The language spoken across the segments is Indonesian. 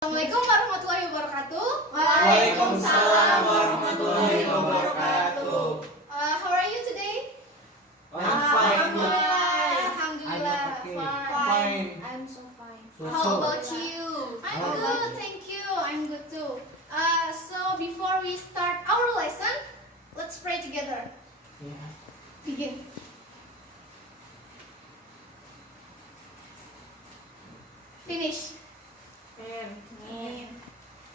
Assalamualaikum warahmatullahi wabarakatuh. Waalaikumsalam warahmatullahi wabarakatuh. How are you today? I'm fine. Alhamdulillah. Fine. I'm so fine. So. How about you? I'm good, thank you. I'm good too. So before we start our lesson, let's pray together. Begin. Finish.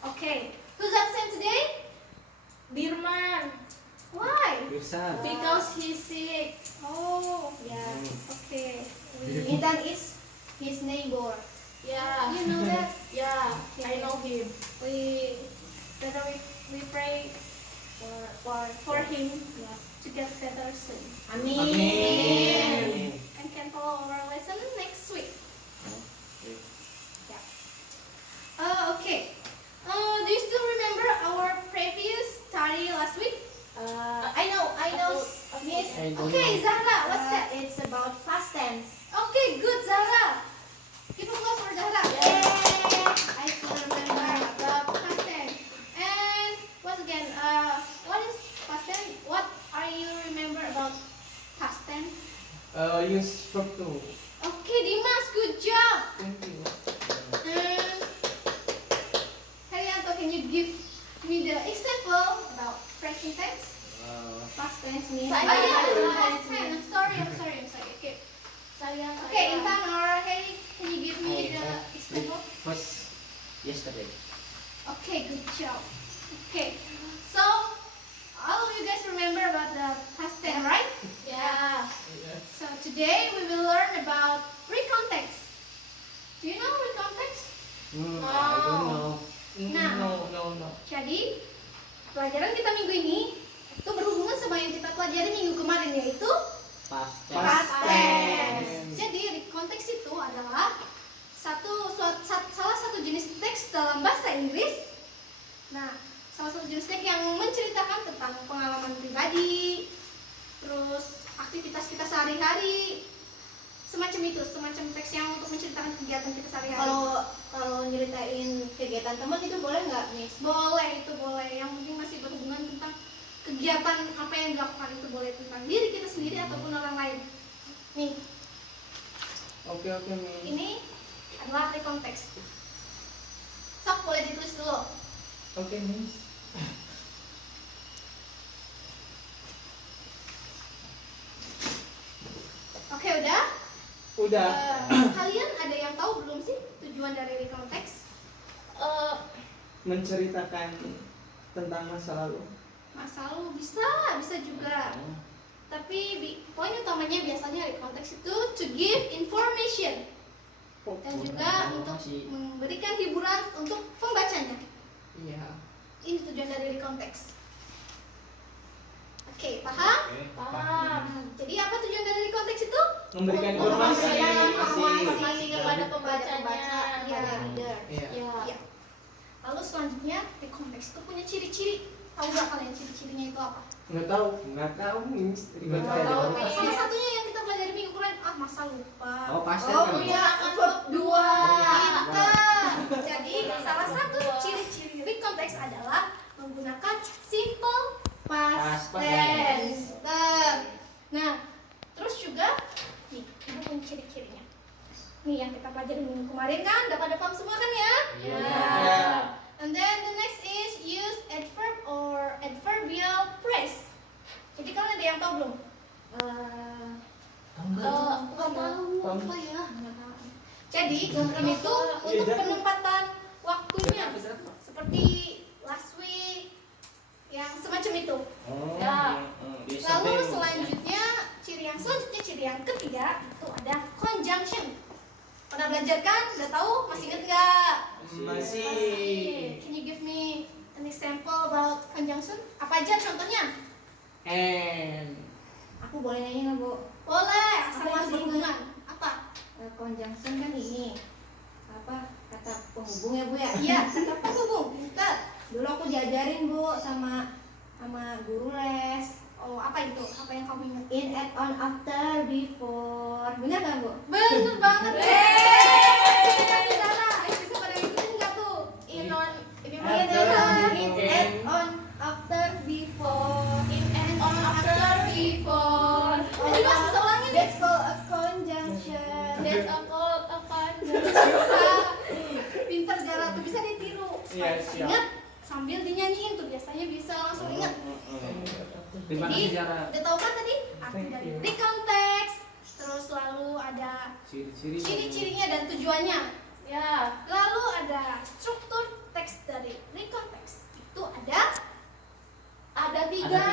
Okay. Who's absent today? Birman, Why? Bisa. because he's sick. Oh, yeah. Okay. Intan is his neighbor. Yeah, You know that? yeah, I know him. We better we pray for him to get better soon. Amin. And can follow our lesson next week. Okay. Do you still remember our previous study last week? I know, Miss. I don't Okay, know. Zahra, what's that? It's about past tense. Okay, good, Zahra. Give a applause for Zahra. Yeah. Yay! I still remember the past tense. And once again, what is past tense? What are you remember about past tense? Use verb to. Okay, Dimas, good job. Thank you. And Herianto, can you give me the example about present tense? Past tense means Oh Saya. yeah, past tense. I'm sorry. Okay. Sayang, Okay, Intan or Heri, can you give me the example? First yesterday. Okay, good job. Okay, so all of you guys remember about the past tense, right? Yeah. So today we will learn about recontext. Do you know recontext? I don't know. Nah. No. Jadi pelajaran kita minggu ini itu berhubungan sama yang kita pelajari minggu kemarin, yaitu Past past tense. tense. Jadi recontext itu adalah salah satu jenis teks dalam bahasa Inggris. Nah, salah satu jenis teks yang menceritakan tentang pengalaman pribadi, terus aktivitas kita sehari-hari, semacam itu, semacam teks yang untuk menceritakan kegiatan kita sehari-hari. kalau nyeritain kegiatan teman itu boleh nggak, Miss? Boleh, itu boleh. Yang penting masih berhubungan tentang kegiatan apa yang dilakukan, itu boleh tentang diri kita sendiri ataupun orang lain. Nih, Oke, Miss. ini adalah recontext. Sok, boleh ditulis dulu. Oke, Miss. Oke, udah? Udah. Kalian ada yang tahu belum sih tujuan dari recontext? Menceritakan tentang masa lalu. Masa lalu bisa juga. Tapi poin utamanya biasanya recontext itu to give information dan juga untuk memberikan hiburan untuk pembacanya. Iya. Ini tujuan dari recontext. Oke, paham? Paham. Jadi apa tujuan dari recontext itu? Memberikan Untuk informasi. memberikan informasi kepada Kepada pembacanya. pembaca, kepada Iya. reader. Iya. Ya. Ya. Lalu selanjutnya recontext itu punya ciri-ciri. Tahu nggak kalian ciri-cirinya itu apa? Nggak tahu, Miss. Nggak tahu, Miss. Salah satunya yang kita pelajari minggu kemarin, masa lupa. Oh, pasti Oh, kan. iya. verb 2. Iya. Jadi salah satu ciri-ciri recontext adalah menggunakan simple past Past tense. Nah, terus juga nih, ini pun ciri-cirinya. Nih yang kita pelajari minggu kemarin kan, udah pada paham semua kan ya? Iya. And then the next is use adverb or adverbial phrase. Jadi kalian ada yang tahu belum? Nggak tahu apa ya. Jadi ini tuh untuk penempatan waktunya, seperti last week, yang semacam itu. Oh. Ya. Lalu selanjutnya, ciri yang ketiga itu ada conjunction. Pernah belajar kan? Udah tahu? Masih inget nggak? Masih. Can you give me an example about conjunction? Apa aja contohnya? And. Aku boleh nanya nggak, Bu? Boleh, asal Apa yang sih? berhubungan. Apa? Conjunction kan ini apa, kata penghubung ya, Bu ya? Iya, kata penghubung. Pintar. Dulu aku diajarin, Bu, sama guru les. Oh, apa itu? Apa yang kamu ingat? In, at, on, after, before. Benar nggak, Bu? Bener banget. Yeay! Ayo bisa pada ngikutin nggak tuh? Tapi bisa ditiru Iya, supaya siap. ingat sambil dinyanyiin tuh biasanya bisa langsung ingat. Terima Jadi kasih Zara. udah tahu kan tadi arti dari recount text, terus lalu ada Ciri-cirinya. ciri-cirinya dan tujuannya. Ya. Lalu ada struktur teks dari recount text. Itu ada tiga.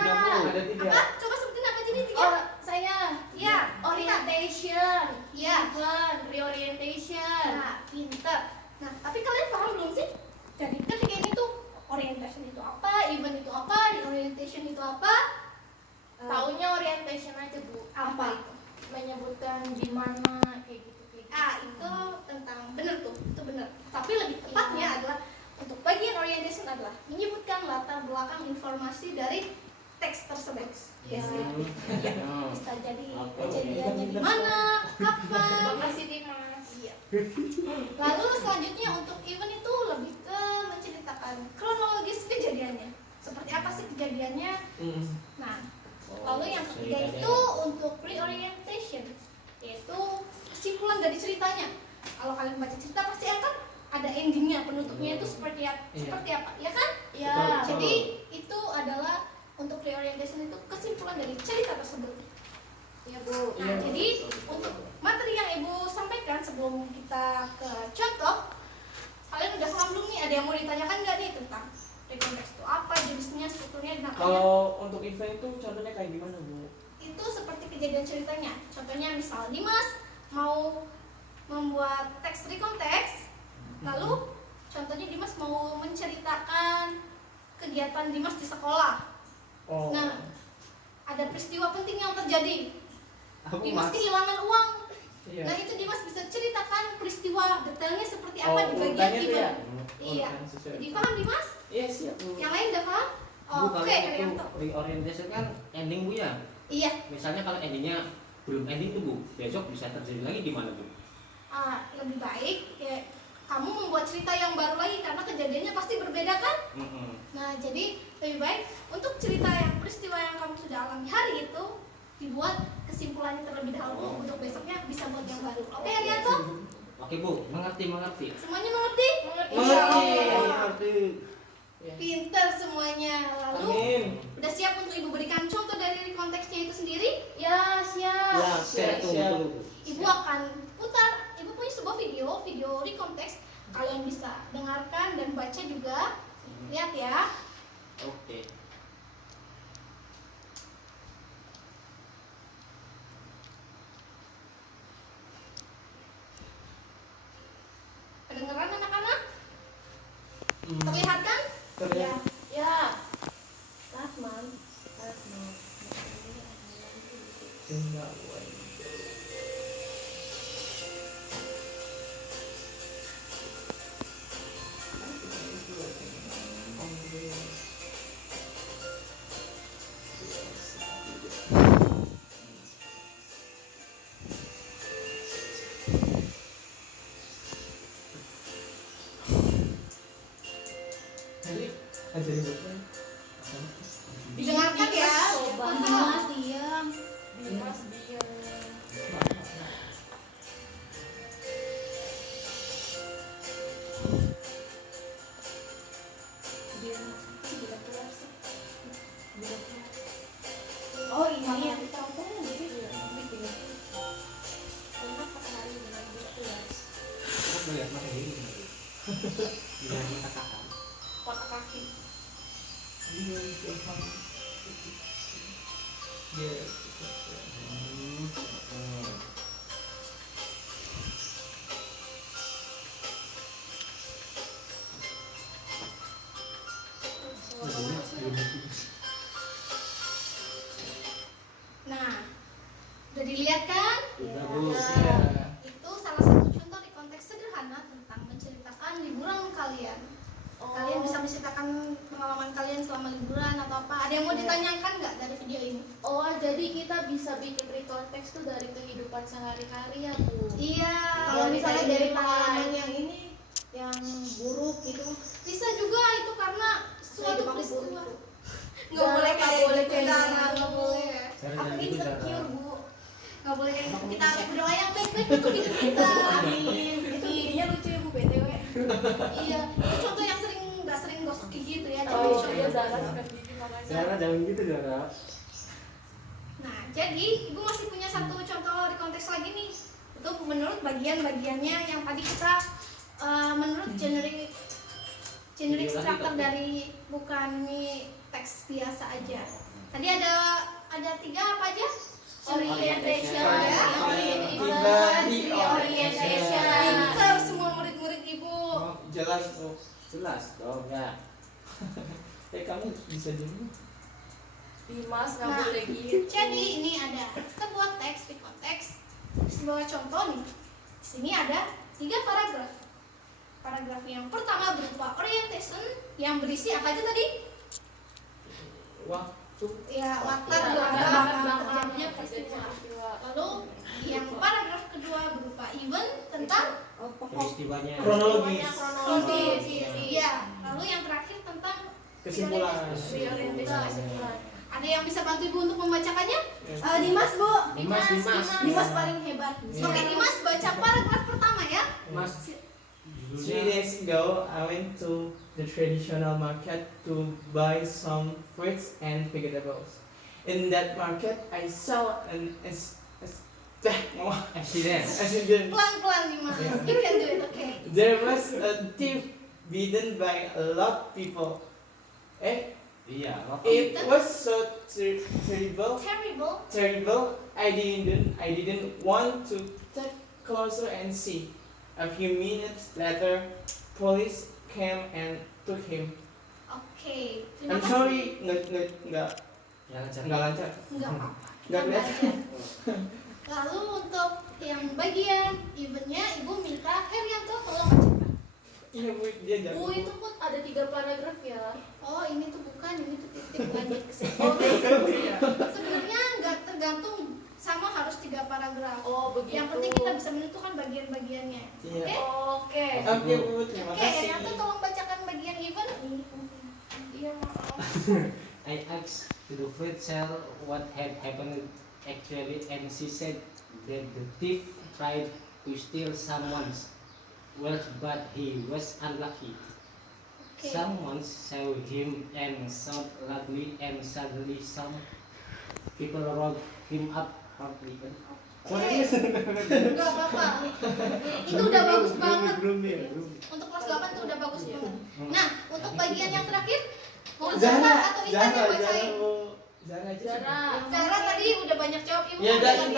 Ada tiga. Apa? Coba sebutin apa jadi tiga? Oh, saya. Ya, Orientation, Ya. event, reorientation. Nah, pinter. Nah, tapi kalian paham belum sih? Dari ketiga ini tuh orientation itu apa, event itu apa, reorientation itu apa? Taunya orientation aja, Bu. Apa itu? Menyebutkan di mana kayak gitu. Itu tentang bener tuh, itu bener. Tapi lebih tepatnya adalah untuk bagian orientation adalah menyebutkan latar belakang informasi dari teks tersebut. Ya. Bisa jadi Oke. kejadiannya di mana, kapan. Makasih Dimas. Iya. Lalu selanjutnya untuk event itu lebih ke menceritakan kronologis kejadiannya. Seperti apa sih kejadiannya? Nah, lalu yang ketiga itu untuk reorientation, yaitu kesimpulan dari ceritanya. Kalau kalian baca cerita pasti akan ada endingnya, penutupnya itu seperti apa, ya kan? Ya. Jadi itu adalah untuk reorientation itu kesimpulan dari cerita tersebut. Ya, Bu. Nah, jadi untuk materi yang Ibu sampaikan sebelum kita ke contoh, kalian udah paham belum nih? Ada yang mau ditanyakan nggak nih tentang recount text itu apa, jenisnya, strukturnya, dan apanya? Kalau untuk event itu contohnya kayak gimana, Bu? Itu seperti kejadian ceritanya. Contohnya misal Dimas mau membuat teks recount text, lalu contohnya Dimas mau menceritakan kegiatan Dimas di sekolah. Oh. Nah, ada peristiwa penting yang terjadi. Aku Dimas mas. kehilangan uang. Iya. Nah, itu Dimas bisa ceritakan peristiwa detailnya seperti apa di bagian urutannya tuh ya? event. Iya. Urutan sesuai. Jadi paham Dimas? Iya, siap, Bu. Yang lain udah paham? Bu, kalau Oke, itu Haryanto. reorientation kan ending Bu ya. Iya. Misalnya kalau endingnya belum ending tuh Bu, besok bisa terjadi lagi di mana Bu? Lebih baik ya kamu membuat cerita yang baru lagi karena kejadiannya pasti berbeda kan? Nah, jadi lebih baik untuk cerita yang peristiwa yang kamu sudah alami hari itu dibuat kesimpulannya terlebih dahulu untuk besoknya bisa buat yang baru. Oke, Haryanto? Oke Bu, mengerti. Semuanya mengerti? Mengerti. Pinter semuanya. Lalu Amin. udah siap untuk Ibu berikan contoh dari konteksnya itu sendiri? Ya, siap. Ya, siap, siap. Ibu akan putar, Ibu punya sebuah video recount text. Kalian bisa dengarkan dan baca juga. Lihat ya. Oke. Kedengeran anak-anak? Terlihat kan? Terlihat. Ya. Jadi bukan. Didengarkan ya. Coba. Dimas diam. Dimas diam. Oh ini ya. Aku melihat mana ini. Dengan mata kakak. Kotak kaki. Nah, udah dilihat kan? Udah Bu. Iya. Itu salah satu contoh di konteks sederhana tentang menceritakan liburan kalian. Kalian bisa menceritakan pengalaman kalian selama liburan atau apa? Ada yang mau ditanyakan nggak dari video ini? Oh, jadi kita bisa bikin recount text tuh dari kehidupan sehari-hari ya, Bu. Iya. Kalau misalnya dari nilai. pengalaman yang ini yang buruk gitu, Bisa juga itu karena suatu Hidup aku peristiwa. buruk. Nggak boleh Nggak kayak boleh gitu, kayak Zara. gitu. Nggak boleh. Jangan Aku gitu, insecure, Zara. Bu. Nggak boleh kayak gitu. Kita harus berdoa yang baik-baik untuk hidup kita. Amin. Itu ininya lucu ya Bu, BTW. Iya, itu contoh yang nggak sering gosok gigi itu ya. Jadi Oh contoh. iya, Zara sikat gigi makanya. Zara jangan gitu Zara. Nah, jadi ibu masih punya satu contoh di konteks lagi nih. Itu menurut bagian-bagiannya yang tadi kita menurut generic structure dari bukan nih teks biasa aja. Tadi ada 3 apa aja? Orientation, orientation. Pinter semua murid-murid ibu. Oh, jelas tuh. Jelas dong ya. Kamu bisa dulu. Dimas nggak Nah, boleh gitu. Jadi ini ada sebuah teks di konteks sebuah contoh nih. Di sini ada 3 paragraf. Paragraf yang pertama berupa orientation yang berisi apa aja tadi? Waktu. Ya, latar Latar belakang belakang terjadinya peristiwa. peristiwa. Lalu yang paragraf kedua berupa event tentang Peristiwanya. Kronologis. kronologis. Iya. Lalu yang terakhir tentang Kesimpulan. Reorientasi kesimpulan. Ada yang bisa bantu ibu untuk membacakannya? Dimas bu. Dimas. paling hebat. Oke, Dimas baca paragraf pertama ya. Mas, 3 Judulnya days ago, I went to the traditional market to buy some fruits and vegetables. In that market, I saw an accident. Pelan-pelan Dimas. You can do it, okay. There was a thief beaten by a lot of people. Iya. It was so terrible. Terrible. I didn't want to take closer and see. A few minutes later, police came and took him. Oke. Terima I'm kasih. sorry, nggak lancar. Enggak apa-apa. Nggak Kita kelihatan. belajar. Lalu untuk yang bagian eventnya, ibu minta Herianto tolong bacakan. Iya bu, dia Bu jago. itu pun ada 3 paragraf ya. Oh, ini tuh bukan, ini tuh titik lanjut ke sini. Oh iya. Sebenarnya nggak tergantung sama harus 3 paragraf. Oh begitu. Yang penting kita bisa menentukan bagian-bagiannya. Iya. Oke? Oke. Oke bu, terima Oke, kasih. Herianto tolong bacakan bagian event. Iya maaf. I asked the fruit seller what had happened actually, and she said that the thief tried to steal someone's wealth, but he was unlucky. Oke. Someone saw him and shot loudly, and suddenly some people rolled him up promptly. Enggak apa-apa. Itu udah bagus banget. Belum ya, belum. Untuk kelas 8 tuh udah bagus banget. Nah, untuk bagian yang terakhir, mau Zara, Zara atau Intan yang Zara, bacain? bu. Zara aja. Zara. Zara tadi udah banyak jawab, ibu Ya mau udah, jawab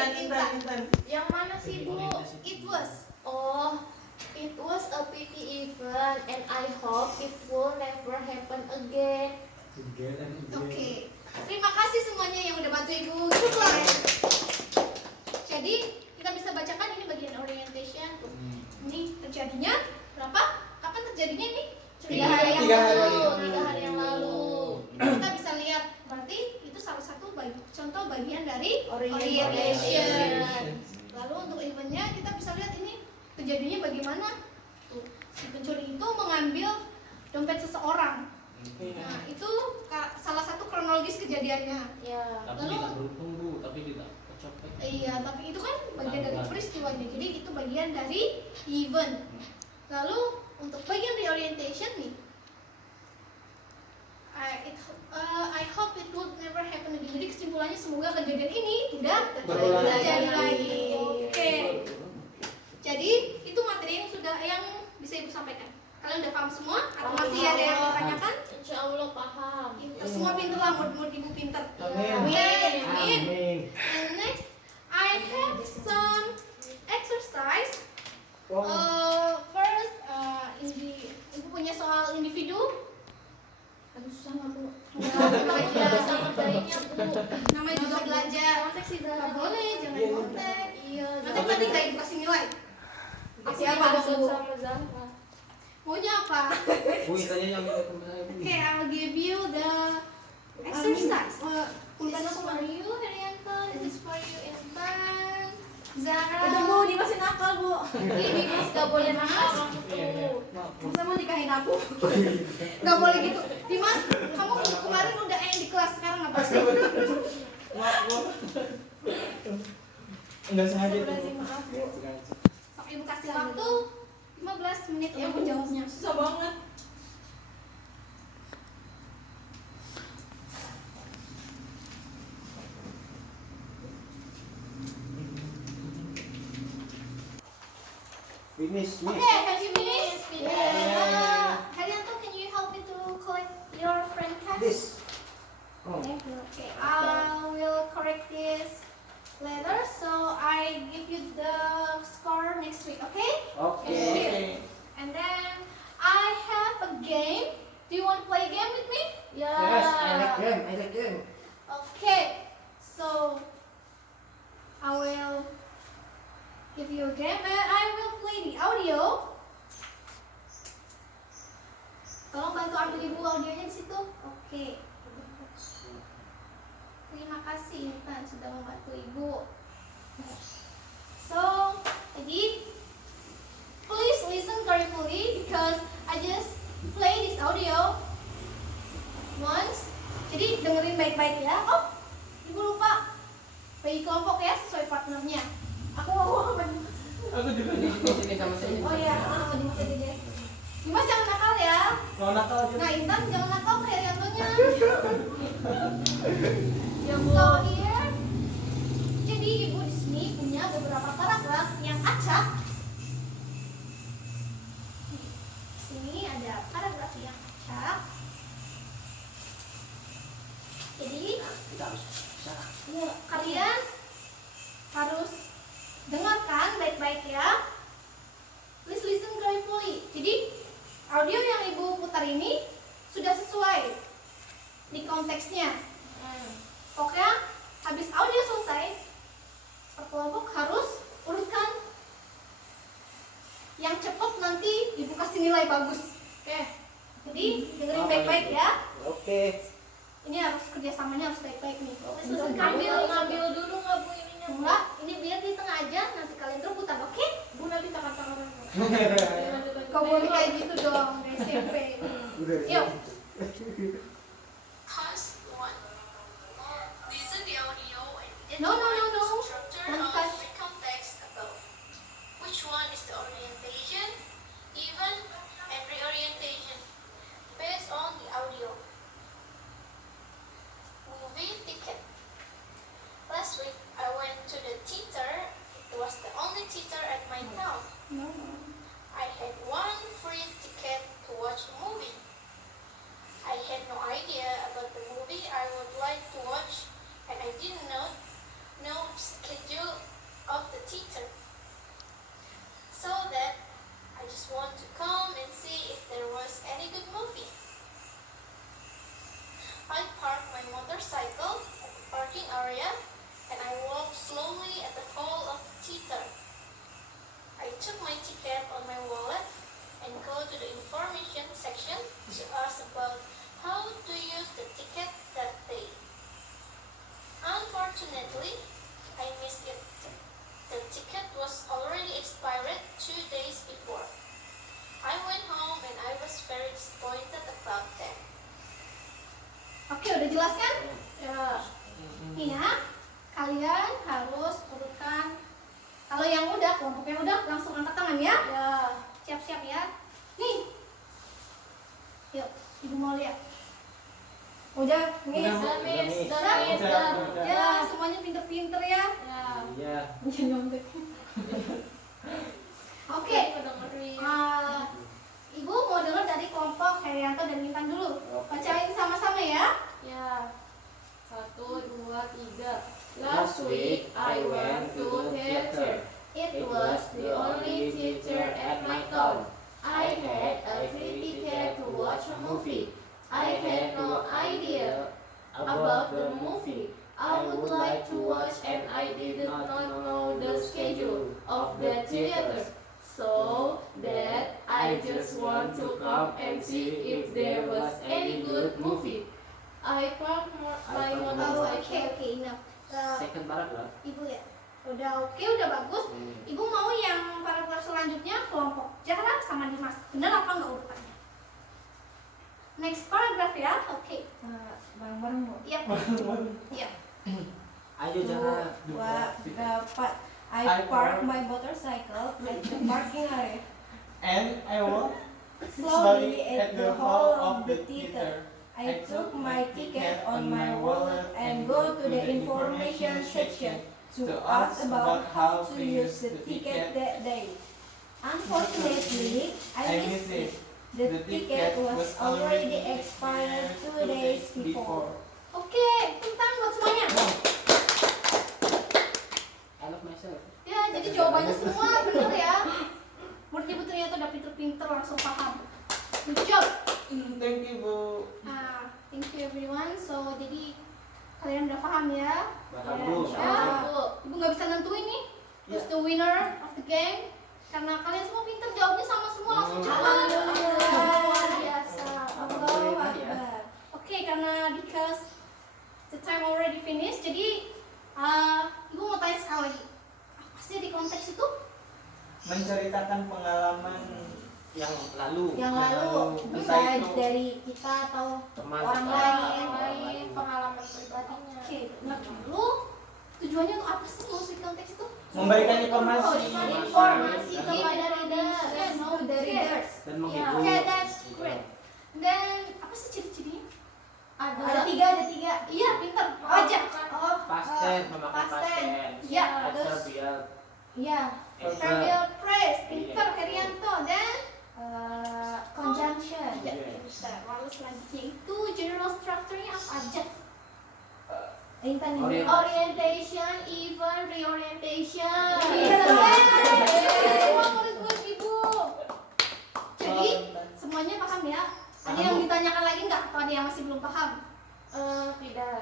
Intan. Yang mana sih Bu? It was. Oh, it was a pity event and I hope it will never happen again. Oke. Terima kasih semuanya yang udah bantu ibu. Good luck. Jadi kita bisa bacakan ini bagian orientation. Ini terjadinya berapa? Kapan terjadinya ini? 3 hari yang Tiga hari. lalu. 3 hari yang lalu. Kita bisa lihat berarti itu salah satu contoh bagian dari orientation. Lalu untuk eventnya kita bisa lihat ini kejadiannya bagaimana. Tuh, si pencuri itu mengambil dompet seseorang. Nah, itu salah satu kronologis kejadiannya. Ya. Tapi Lalu- tidak beruntung bu, tapi tidak kecopet. Iya, tapi itu kan bagian dari peristiwanya. Jadi itu bagian dari event. Lalu untuk bagian reorientation nih, I hope it would never happen again. Jadi kesimpulannya semoga kejadian ini tidak Berulang terjadi lagi. lagi. Oke. Jadi itu materi yang bisa ibu sampaikan. Kalian udah paham semua? Atau masih ada yang mau tanyakan? Insya Allah paham. Pinter, semua pinter lah, murid ibu pinter. Amin. Amin. Amin. And next, I have some exercise. Wow. First, ibu punya soal individu. Aduh susah nggak bu. Belajar sama baiknya Bu. Namanya juga belajar. Kontek sih Nggak Zara. boleh, jangan Iya. kontek. Iya. Nanti tadi nggak ibu kasih nilai. Aku Siapa dimaksud Bu? sama Zara. Maunya apa? Bu, tanya yang minta teman saya bu. Okay, I'll give you the exercise. This Pulpen is aku for mana? you, Herianto. This is for you, Intan. Zara. Udah bu, Dimas nakal bu. Ini Mas gak boleh nakal. Masa mau nikahin aku? Gak boleh gitu. Dimas, kamu kemarin udah yang di kelas, sekarang apa sih? Maaf. Enggak sengaja tuh. Astagfirullahaladzim, maaf bu. Sok ibu kasih waktu 15 menit untuk menjawabnya. Susah banget. Finish, Okay, miss. have you finished? Yeah. Haryanto, can you help me to collect your friend tag? This. Oh. Thank you. Okay, I will correct this later, so I give you the score next week, okay? Okay. Okay. And then I have a game. Do you want to play a game with me? Ya. Yes, I like them. I like them. Okay, so I will give you a game and I will play the audio. Tolong bantu ambil ibu audionya di situ. Oke. Terima kasih Intan sudah membantu ibu. So, jadi please listen carefully because I just play this audio once. Jadi dengerin baik-baik ya. Oh, ibu lupa bagi kelompok ya sesuai partnernya. Aku mau apa nih? Aku juga di sini sama saya. Oh iya, Dimas aja deh. Dimas jangan nakal ya. Mau nakal aja. Nah, Intan jangan nakal kayak Riantonya. Ya, So here, jadi ibu di sini punya beberapa paragraf yang acak. Di sini ada paragraf yang acak. Jadi Kita harus bisa. kalian harus dengarkan baik-baik ya. Please listen carefully. Jadi audio yang ibu putar ini sudah sesuai di konteksnya. Pokoknya habis audio selesai, per kelompok harus urutkan yang cepat, nanti ibu kasih nilai bagus. Oke. Jadi dengerin baik-baik ya. Oke. Ini harus kerjasamanya harus baik-baik nih. Please listen ngambil dulu nggak Bu ininya? Enggak, ini biar di tengah aja, nanti kalian rebutan, oke? Bu nanti tangan-tangan. Kau boleh kayak gitu dong, dari SMP. Yuk. Task 1. Listen the audio and No, no, no, no. structure Don't of touch. the context above. Which one is the orientation, even, and reorientation based on the audio? Movie ticket. Last week I went to the theater. It was the only theater at my town. No. I had one free ticket to watch a movie. I had no idea about the movie I would like to watch, and I didn't know schedule of the theater. So that I just want to come and see if there was any good movie. I parked my motorcycle at the parking area and I walked slowly at the hall of the theater. I took my ticket on my wallet and go to the information section to ask about how to use the ticket that day. Unfortunately, I missed it. The ticket was already expired 2 days before. I went home and I was very disappointed about that. Oke, udah jelas kan? Ya. Nih ya, kalian harus urutkan. Kalau yang udah, kelompok yang udah, langsung angkat tangan ya. Ya. Siap-siap ya. Nih. Yuk, ibu mau lihat. Udah, nih. Udah, Miss. Miss. Udah, Miss. Udah. Udah. Ya, semuanya pinter-pinter ya. Ya. Iya. Oke. Udah dengerin. Ibu mau dengar dari kelompok Herianto dan Intan dulu. Bacain sama-sama ya. Ya. 1, 2, 3. Last week I went to theater. It was the only theater at my town. I had a free ticket to watch a movie. I had no idea about the movie I would like to watch, and I did not know the schedule of the theater. So that I just want to come and see if there was any good movie. I parked my Oh, motorcycle. oke, enough. Second paragraph. Ibu ya. Udah oke, udah bagus. Ibu mau yang paragraf selanjutnya kelompok Zahra sama Dimas. Benar apa enggak urutannya? Next paragraph ya. Oke. Bareng-bareng Bu. Iya. Iya. Ayo jangan. Dapat. I park my motorcycle at the parking area. And I walked Slowly at the hall of the theater. I took my ticket on my wallet and go to the information section to ask about how to use the ticket that day. Unfortunately, I missed it. The ticket was already expired 2 days before. Oke, tepuk tangan buat semuanya. I love myself. Ya, jadi jawabannya semua bener ya. Menurut ibu ternyata udah pinter-pinter langsung paham. Good job. Thank you, Bu. Nah, thank you everyone. So, jadi kalian udah paham ya? Paham, Ya, Bu. ya. Ibu nggak bisa nentuin nih who's the winner of the game karena kalian semua pinter jawabnya sama semua langsung cepat. Luar biasa. Allahu Akbar. Oke, karena because the time already finished, jadi ibu mau tanya sekali lagi. Apa sih di konteks itu? Menceritakan pengalaman Yang lalu. Yang lalu bisa Entah itu dari kita atau Teman orang kita, lain. orang lain. Pengalaman pribadinya. Oke, nah lalu tujuannya untuk apa sih musik konteks itu? memberikan informasi. Informasi Iya. kepada readers. Yes, to the readers. Dan Ya, menghibur. oke, that's great. Dan apa sih ciri-cirinya? Ada tiga. Iya, pinter. Aja. Oh, Past tense, memakai past past tense. tense. Ya, terus Adverbial. iya, Adverbial phrase, pinter Herianto. Dan conjunction. ya, pinter. Lalu selanjutnya itu general structure-nya apa aja? Intan Orientation, even reorientation. Iya. Semua murid-murid ibu. Jadi semuanya paham ya? Ada yang ditanyakan lagi nggak? Atau ada yang masih belum paham? Tidak.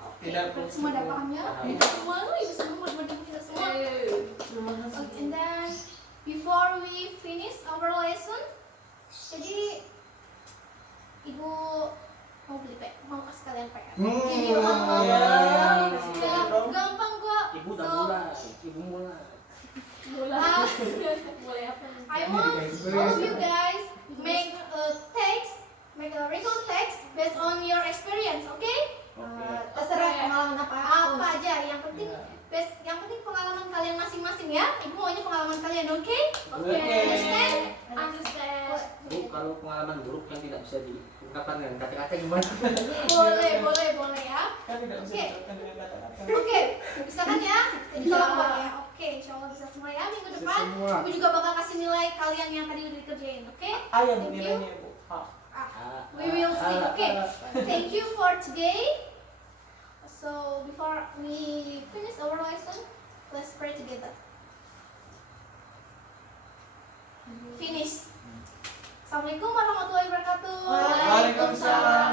Oke, Tidak, berarti semua udah paham ya? Paham. Kita semua, ibu semua, murid-murid kita semua. Okay, and then before we finish our lesson, jadi ibu mau beli mau kasih kalian PR. Ini ya. gampang kok. Ibu udah So, mulai. Ibu mulai. ah, Mulai apa nih? I want all of you guys make a text, make a written text based on your experience, okay? terserah pengalaman Apa aja, yang penting pengalaman kalian masing-masing ya. Ibu maunya pengalaman kalian, oke? Oke. Understand? Understand. Bu, kalau pengalaman buruk yang tidak bisa diungkapkan dengan kata-kata gimana? Boleh ya. Kan tidak bisa Oke. diucapkan dengan kata-kata. Oke, bisa kan ya? Jadi Bisa. tolong buat ya. Oke, insya Allah bisa semua ya. Minggu Bisa depan, semua. ibu juga bakal kasih nilai kalian yang tadi udah dikerjain, oke? Ayo Thank you. nilainya, Bu. We will see, okay? Thank you for today. So before we finish our lesson, let's pray together. Finish. Assalamualaikum warahmatullahi wabarakatuh. Waalaikumsalam.